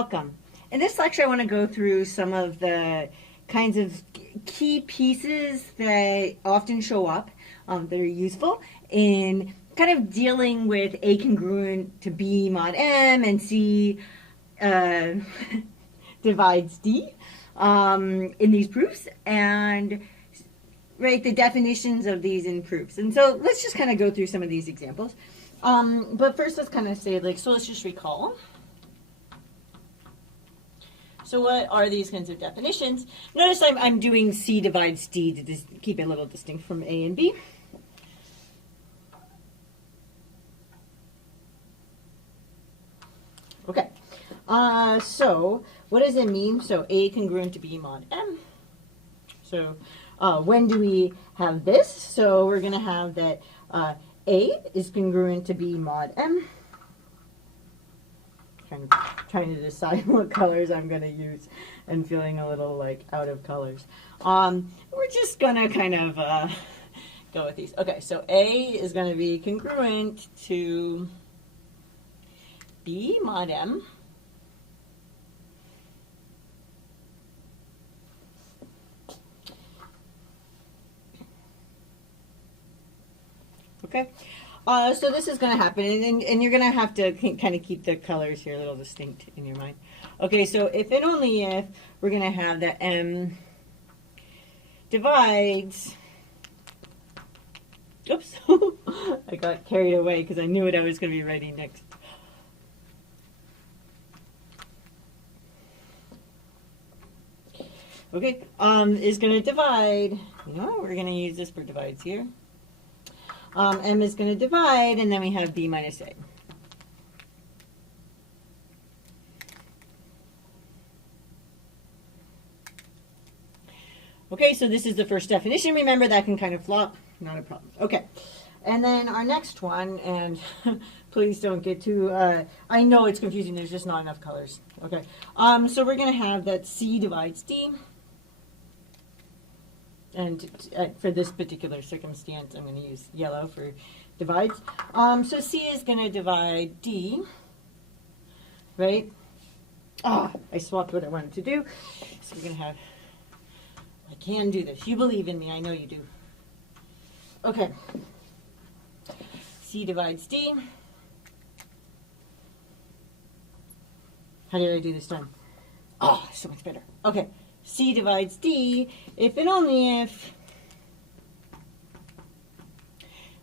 Welcome. In this lecture, I want to go through some of the kinds of key pieces that often show up that are useful in kind of dealing with A congruent to B mod M and C divides D in these proofs, and the definitions of these in proofs. And so let's just kind of go through some of these examples. But first, let's kind of say, so let's just recall. So what are these kinds of definitions? Notice I'm doing C divides D to keep it a little distinct from A and B. Okay, so what does it mean? So A congruent to B mod M. So when do we have this? So we're going to have that A is congruent to B mod M. Trying to decide what colors I'm going to use and feeling a little like out of colors. We're just going to kind of go with these. Okay, so A is going to be congruent to B mod M. Okay. So this is going to happen, and you're going to have to kind of keep the colors here a little distinct in your mind. Okay, so if and only if we're going to have that M divides, oops, I got carried away because I knew what I was going to be writing next. Okay, is going to divide, we're going to use this for divides here. M is going to divide, and then we have B minus A. Okay, so this is the first definition. Remember, that can kind of flop. Not a problem. Okay, and then our next one, and please don't get too, I know it's confusing. There's just not enough colors. Okay, so we're going to have that C divides D. And for this particular circumstance, I'm going to use yellow for divides. So C is going to divide D, right? I swapped what I wanted to do. So we're going to have, I can do this. You believe in me. I know you do. Okay. C divides D. How did I do this time? So much better. Okay. C divides D if and only if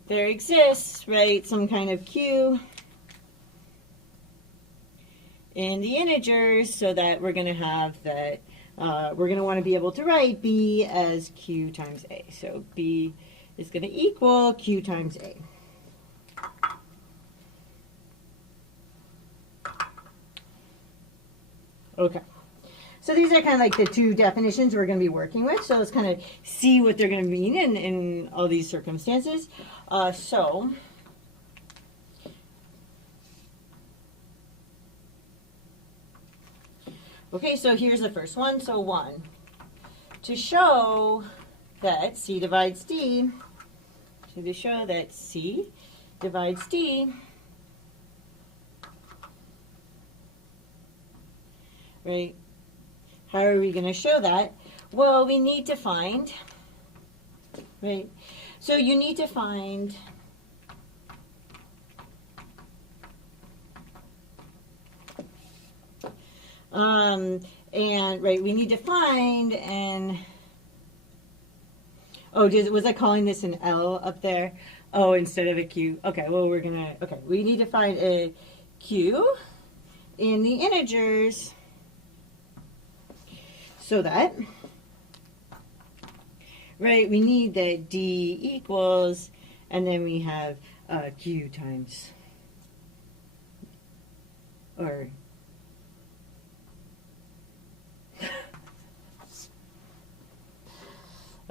there exists, some kind of Q in the integers, so that we're going to have that, we're going to want to be able to write B as Q times A. So B is going to equal Q times A. Okay. So these are kind of like the two definitions we're going to be working with. So let's kind of see what they're going to mean in all these circumstances. Okay, so here's the first one. So 1, to show that C divides D, to show that C divides D, right? How are we going to show that? Well, we need to find, right? So you need to find we need to find an, was I calling this an L up there? Oh, instead of a Q. Okay, well, we need to find a Q in the integers, so that, we need that D equals, and then we have Q times, or,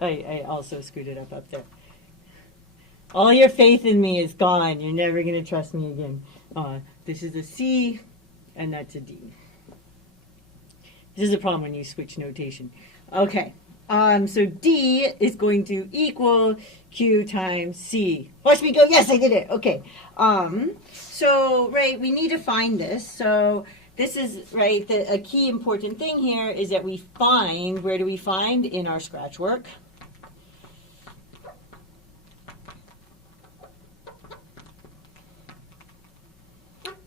I also screwed it up there. All your faith in me is gone. You're never going to trust me again. This is a C, and that's a D. This is a problem when you switch notation. Okay, so D is going to equal Q times C. Watch me go. Yes, I did it. Okay. So, we need to find this. So this is, right, a key important thing here is that we find, where do we find? In our scratch work.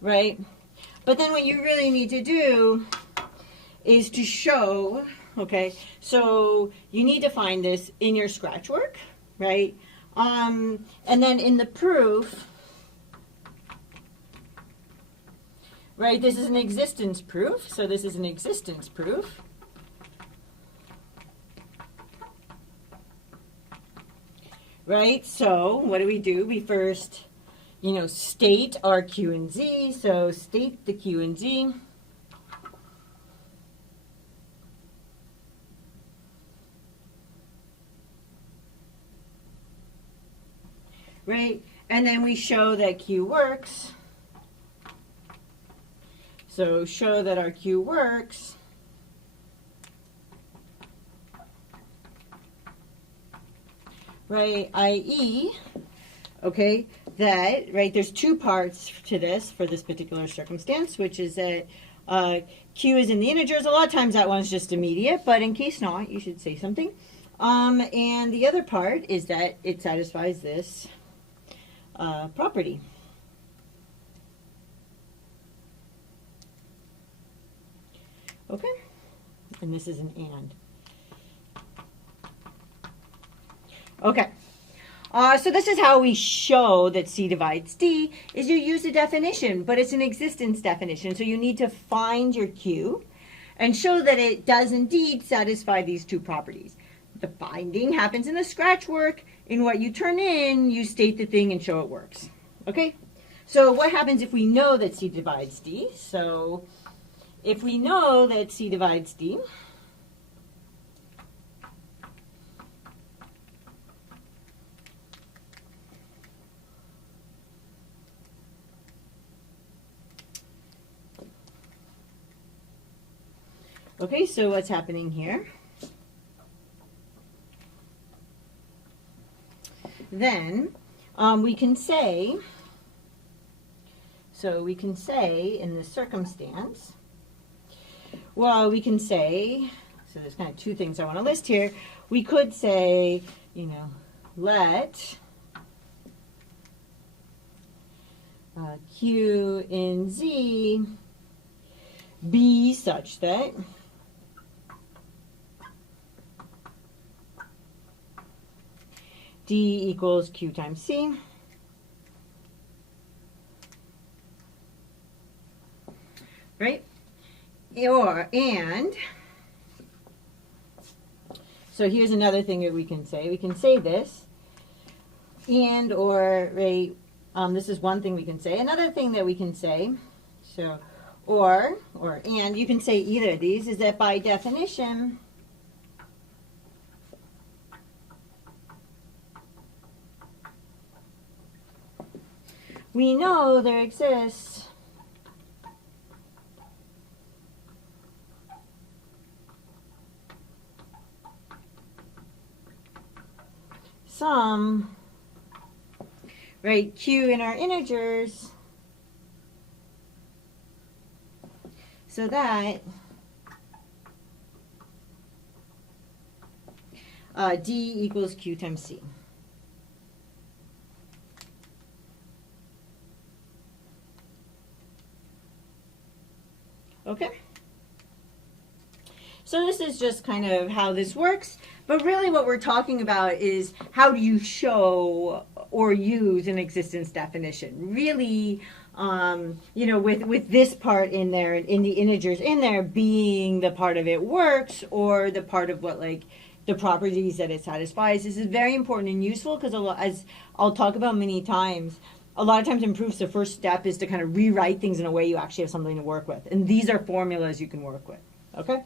Right? But then what you really need to do is to show, okay, so you need to find this in your scratch work, right? And then in the proof, right, this is an existence proof, so this is an existence proof. Right, so what do? We first, state our Q and Z, so state the Q and Z. Right, and then we show that Q works. So show that our Q works. Right, i.e., okay, that, right, there's two parts to this for this particular circumstance, which is that Q is in the integers. A lot of times that one's just immediate, but in case not, you should say something. And the other part is that it satisfies this property. Okay, and this is an and. Okay, so this is how we show that C divides D, is you use a definition, but it's an existence definition. So you need to find your Q and show that it does indeed satisfy these two properties. The finding happens in the scratch work. In what you turn in, you state the thing and show it works. Okay, so what happens if we know that C divides D? So if we know that C divides D, okay, so what's happening here? Then we can say, so we can say in this circumstance, well, we can say, so there's kind of two things I want to list here. We could say, let Q in Z be such that D equals Q times C. Right? And, so here's another thing that we can say. We can say this, and, or, right, this is one thing we can say. Another thing that we can say, so, or, and, you can say either of these, is that by definition, we know there exists some, right, Q in our integers, so that D equals Q times C. Okay? So this is just kind of how this works, but really what we're talking about is how do you show or use an existence definition. Really, with this part in there, in the integers in there being the part of it works, or the part of what, like, the properties that it satisfies. This is very important and useful because, as I'll talk about many times, a lot of times in proofs, the first step is to kind of rewrite things in a way you actually have something to work with. And these are formulas you can work with. Okay?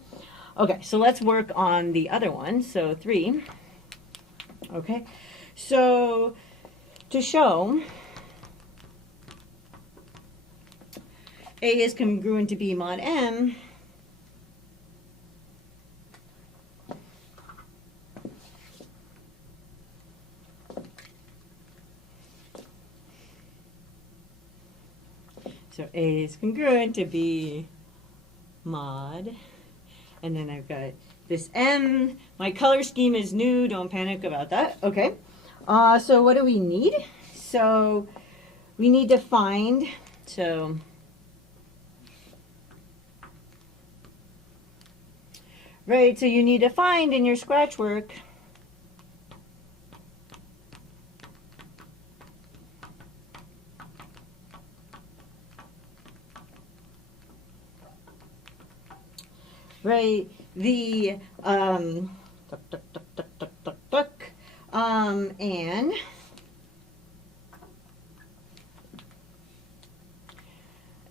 Okay, so let's work on the other one. So 3. Okay, so to show A is congruent to B mod M, so A is congruent to B mod, and then I've got this M. My color scheme is new. Don't panic about that. Okay. So what do we need? So we need to find, so right, so you need to find in your scratch work right, the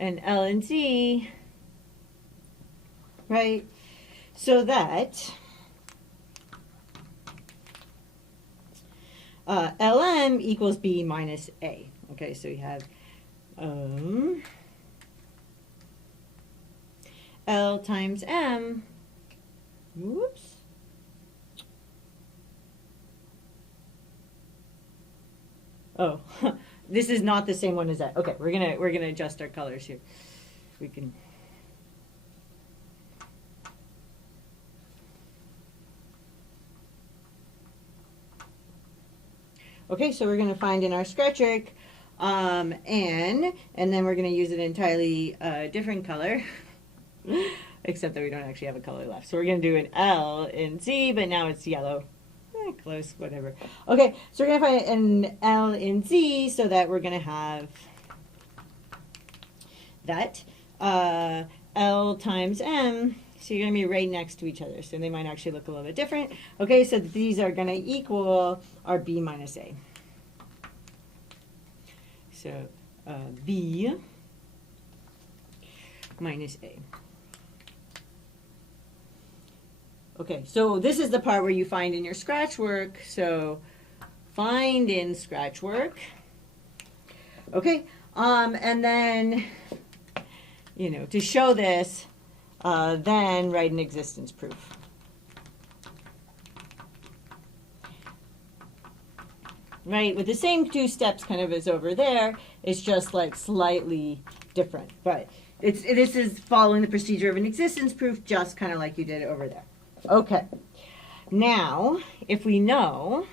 and L and Z, right, so that LM equals B minus A. Okay, so we have L times M, whoops, oh, this is not the same one as that. Okay, we're gonna adjust our colors here. We can. Okay, so we're gonna find in our scratch work N, and then we're gonna use an entirely different color, except that we don't actually have a color left. So we're gonna do an L in Z, but now it's yellow. Close, whatever. Okay, so we're going to find an L in Z so that we're going to have that L times M. So you're going to be right next to each other. So they might actually look a little bit different. Okay, so these are going to equal our B minus A. So B minus A. Okay, so this is the part where you find in your scratch work. So find in scratch work. Okay, and then, you know, to show this, then write an existence proof. Right, with the same two steps kind of as over there, it's just like slightly different. But this is following the procedure of an existence proof, just kind of like you did over there. Okay, now if we know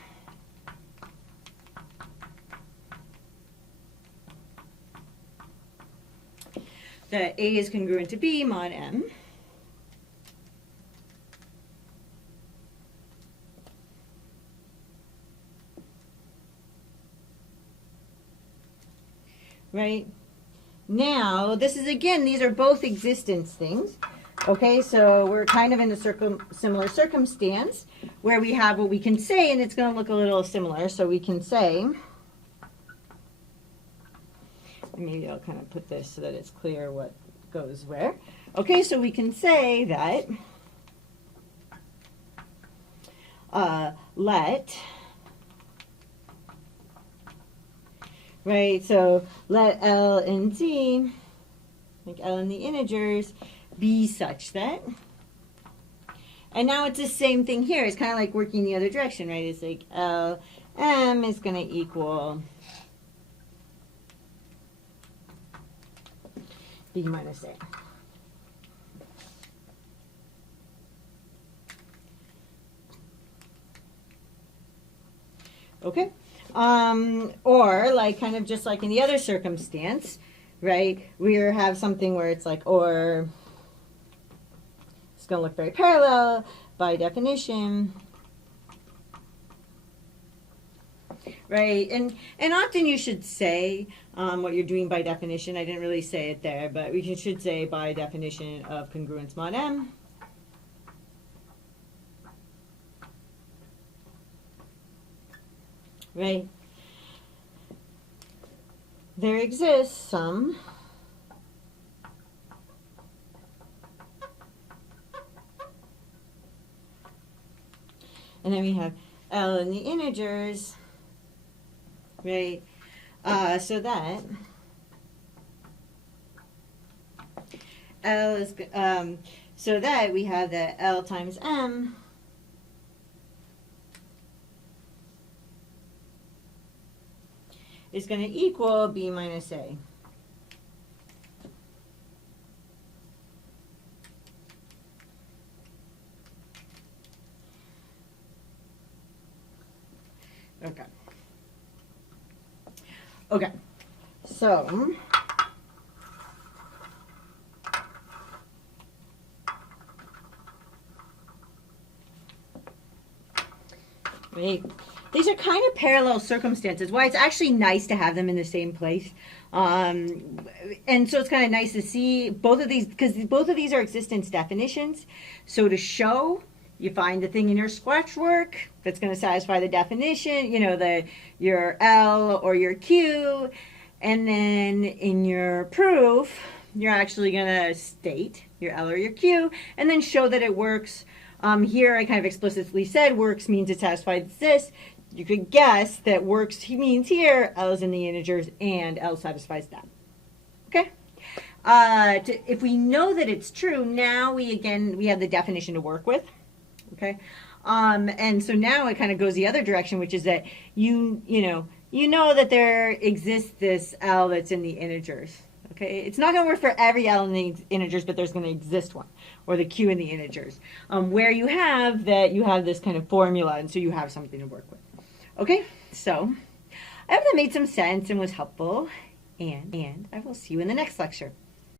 that A is congruent to B mod M, right? Now, this is again, these are both existence things. Okay, so we're kind of in a similar circumstance where we have what we can say, and it's going to look a little similar. So we can say, maybe I'll kind of put this so that it's clear what goes where. Okay, so we can say that let, right, so let L and Z, like L in the integers, be such that, and now it's the same thing here. It's kind of like working the other direction, right? It's like LM is going to equal B minus A. Okay? Or like kind of just like in the other circumstance, right? We have something where it's like, or it's going to look very parallel by definition, right? And often you should say what you're doing by definition. I didn't really say it there, but we should say by definition of congruence mod M. Right? There exists some and then we have L in the integers, right? So that L is so that we have that L times M is going to equal B minus A. Okay, so right. These are kind of parallel circumstances. Why it's actually nice to have them in the same place. And so it's kind of nice to see both of these, because both of these are existence definitions. So to show, you find the thing in your sketch work that's going to satisfy the definition, you know, your L or your Q. And then in your proof, you're actually going to state your L or your Q and then show that it works. Here I kind of explicitly said works means it satisfies this. You could guess that works means here L is in the integers and L satisfies that. Okay? If we know that it's true, now we have the definition to work with. Okay? And so now it kind of goes the other direction, which is that you know that there exists this L that's in the integers. Okay, it's not going to work for every L in the integers, but there's going to exist one, or the Q in the integers, where you have this kind of formula, and so you have something to work with. Okay, so I hope that made some sense and was helpful, and I will see you in the next lecture.